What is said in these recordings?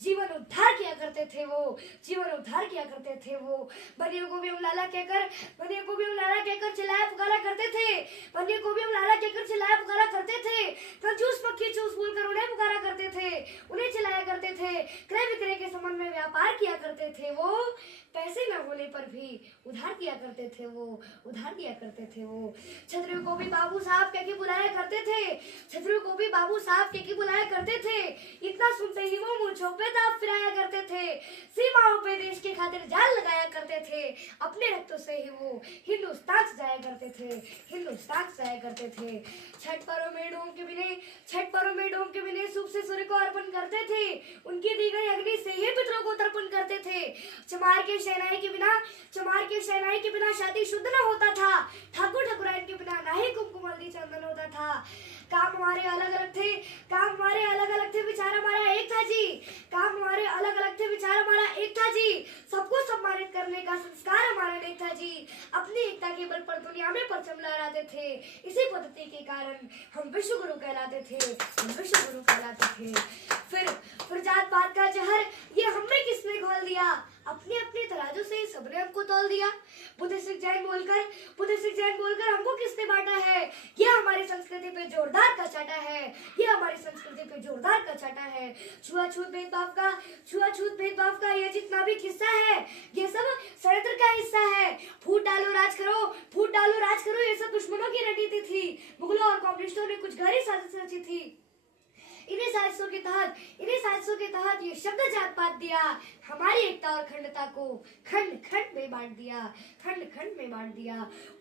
जीवन उद्धार किया करते थे वो, जीवन उद्धार किया करते थे वो। बनियों को भी हम लाला कहकर चिल्लाया पुकारा करते थे, बनियों को भी हम लाला कहकर चिल्लाया पुकारा करते थे। कंजूस पक्षी चूस बोलकर उन्हें पुकारा करते थे, उन्हें चिल्लाया करते थे। क्रय विक्रय के संबंध में व्यापार किया करते थे वो, पैसे न होने पर भी उधार किया करते थे वो, उधार किया करते थे वो। छतरियों को भी बाबू साहब कह के बुलाया करते थे, छतरियों को भी बाबू साहब कह के बुलाया करते थे। इतना सुनते ही वो मूंछों पे दांव फिराया करते थे, सीमाओं पे देश के खातिर जान लगाया करते थे। अपने रक्तों से ही वो हिंदुस्तान सजाया करते थे, हिंदुस्तान सजाया करते थे। छठ पर्व में डोम के बिने, छठ पर्व में डोम के बिने सूप से सूर्य को अर्पण करते थे, उनकी दी गई अग्नि से ही पितरों को तर्पण करते थे। चमार के शहनाई के बिना शादी शुद्ध न होता था, ठाकुर ठाकुराइन के बिना ना ही कुमकुम हल्दी चंदन होता था। काम हमारे अलग अलग थे, काम हमारे अलग अलग थे, विचार हमारा एक था जी, काम हमारे अलग अलग थे, विचार हमारा एक था जी। सबको सम्मानित करने का संस्कार हमारा नहीं था जी। अपनी एकता के बल पर दुनिया में परचम लहराते थे, इसी पद्धति के कारण हम विश्व गुरु कहलाते थे, हम विश्व गुरु कहलाते थे। फिर जात पात का जहर ये हमें किसने घोल दिया, अपने अपने तराजू से सबने हमको तौल दिया। बुद्ध सिख जैन बोलकर हमको किसने बांटा है, ये हमारी संस्कृति पे जोरदार का चाटा है, ये हमारी संस्कृति पे जोरदार का चाटा है। छुआछूत भेदभाव का ये जितना भी किस्सा है, ये सब षड्यंत्र का हिस्सा है। फूट डालो राज करो, ये सब दुश्मनों की रणनीति थी। मुगलों और कम्युनिस्टों ने कुछ गहरी साजिश रची थी। इन्हीं साजिशों के तहत ये शब्द जात पात दिया, हमारी एकता और अखंडता को खंड खंड में बांट दिया।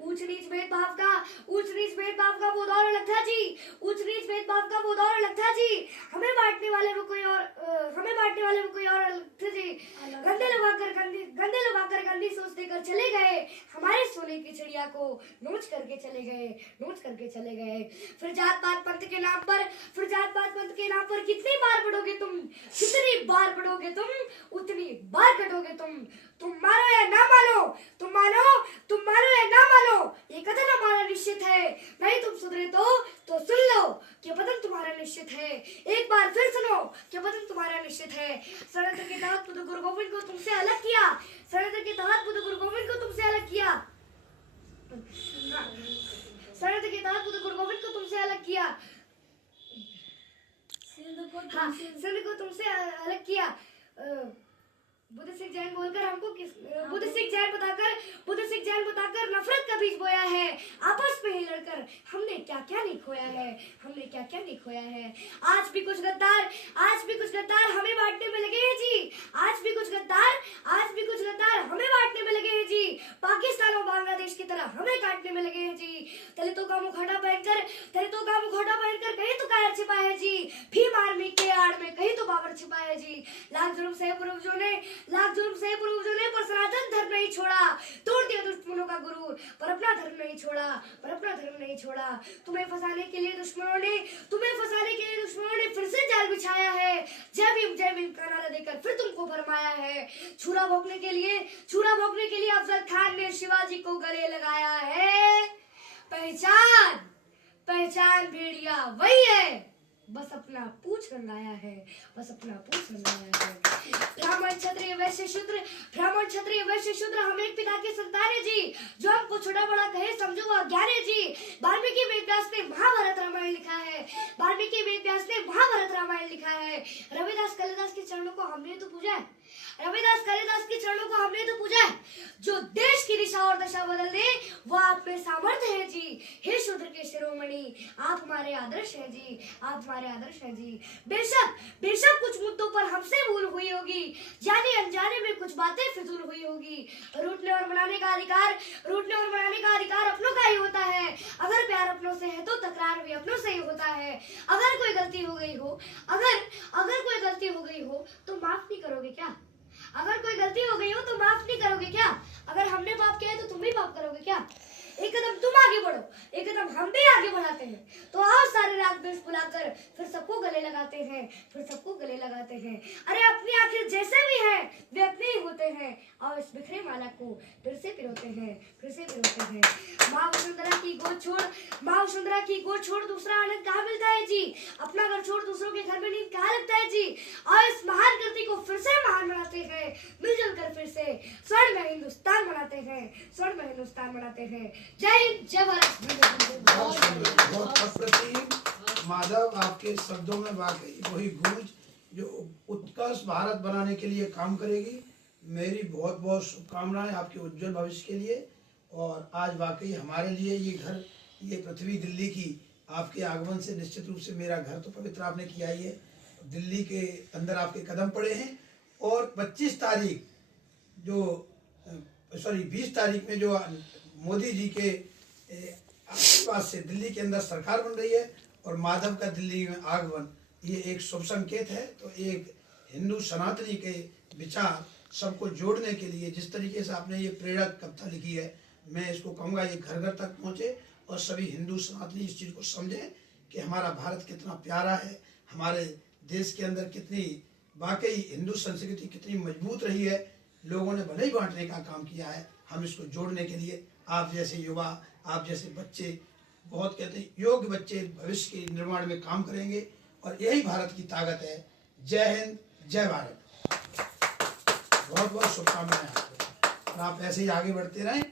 ऊंच नीच भेदभाव का वो दौर अलग था जी, हमें बांटने वाले वो कोई और अलग थे जी। गंदे लगाकर गंदी सोच देकर चले गए, हमारे सोने की चिड़िया को नोच करके चले गए। फिर जात पात पंथ के नाम पर कितनी बार बढ़ोगे तुम, उतनी बार कटोगे तुम मानो या ना मानो, ये कथन हमारा निश्चित है। नहीं तुम सुधरे तो सुन लो कि पतन तुम्हारा निश्चित है। एक बार फिर सुनो कि पतन तुम्हारा निश्चित है। षड्यंत्र के तहत बुद्ध गुरु गोविंद को तुमसे अलग किया, षड्यंत्र के तहत बुद्ध गुरु गोविंद को तुमसे अलग किया। सिंध को तुमसे अलग किया। बुद्ध सिख जैन बताकर नफरत का बीज बोया है। आपस में ही लड़कर हमने क्या क्या नहीं खोया है। आज भी कुछ गद्दार हमें बांटने में लगे हैं जी, आज भी कुछ गद्दार हमें बांटने में लगे हैं जी। पाकिस्तान और बांग्लादेश की तरह हमें काटने में लगे हैं जी। दलितों का मुखौटा पहनकर कहीं तो कायर छिपा है जी, भीम आर्मी के आड़ में कहीं तो बाबर छिपा है जी। लाख जुल्म सहे पूर्वजों ने पर सनातन धर्म नहीं छोड़ा, तोड़ दिया दुश्मनों का गुरूर, पर अपना धर्म नहीं छोड़ा। तुम्हें फंसाने के लिए दुश्मनों ने फिर से जाल बिछाया है। जय भीम का नारा देकर फिर तुमको भरमाया है। छुरा भोंकने के लिए अफजल खान ने शिवाजी को गले लगाया है। पहचान भेड़िया वही है, बस अपना पूछ रंगाया है। ब्राह्मण क्षत्रिय वैश्य शूद्र हम एक पिता के संतान है जी। जो हमको छोटा बड़ा कहे समझो वो अज्ञान है जी। वाल्मीकि वेदव्यास ने महाभारत रामायण लिखा है। रविदास कालिदास के चरणों को हमने तो पूजा है। जो देश की दिशा और दशा बदल दे वो आप में सामर्थ्य है जी। हे शूद्र के शिरोमणि, आप हमारे आदर्श हैं जी। बेशक कुछ मुद्दों पर हमसे भूल हुई होगी, जाने अनजाने में कुछ बातें फिजूल हुई होगी। रूठने और मनाने का अधिकार अपनों का ही होता है। अगर प्यार अपनों से है तो तकरार भी अपनों से ही होता है। अगर कोई गलती हो गई हो तो माफ नहीं करोगे क्या? अगर हमने पाप किया है तो तुम भी पाप करोगे क्या? एक कदम तुम आगे बढ़ो, एक कदम हम भी आगे बढ़ाते हैं। तो आओ सारे राग द्वेष बुलाकर फिर सबको गले लगाते हैं। अरे अपनी आखिर जैसे भी है वे अपने ही होते हैं। और इस बिखरे माला को फिर से पिरोते हैं। माँ वसुंधरा की गोद छोड़ दूसरा आनंद कहाँ मिलता है जी? अपना घर छोड़ दूसरों के घर में नींद कहाँ लगता है जी? और इस महान कृति करते हैं, मिलजुल कर फिर से स्वर्ण में हिंदुस्तान बनाते हैं, स्वर्ण में हिंदुस्तान बनाते हैं। जय हिंद, जय भारत। बहुत अप्रतिम माधव, आपके शब्दों में वाकई वही गूंज जो उत्कर्ष भारत बनाने के लिए काम करेगी। मेरी बहुत बहुत शुभकामनाएं आपके उज्जवल भविष्य के लिए। और आज वाकई हमारे लिए ये घर, ये पृथ्वी दिल्ली की आपके आगमन से निश्चित रूप से मेरा घर तो पवित्र आपने किया ही है, दिल्ली के अंदर आपके कदम पड़े हैं। और 25 तारीख जो 20 तारीख में जो मोदी जी के आशीर्वाद से दिल्ली के अंदर सरकार बन रही है और माधव का दिल्ली में आगमन, ये एक शुभ संकेत है। तो एक हिंदू सनातनी के विचार सबको जोड़ने के लिए जिस तरीके से आपने ये प्रेरक कविता लिखी है, मैं इसको कहूँगा ये घर घर तक पहुँचे और सभी हिंदू सनातनी इस चीज़ को समझें कि हमारा भारत कितना प्यारा है, हमारे देश के अंदर कितनी वाकई हिंदू संस्कृति कितनी मजबूत रही है। लोगों ने भले ही बांटने का काम किया है, हम इसको जोड़ने के लिए आप जैसे युवा, आप जैसे बच्चे, बहुत कहते हैं योग्य बच्चे भविष्य के निर्माण में काम करेंगे और यही भारत की ताकत है। जय हिंद, जय भारत। बहुत बहुत शुभकामनाएं आपको और आप ऐसे ही आगे बढ़ते रहें।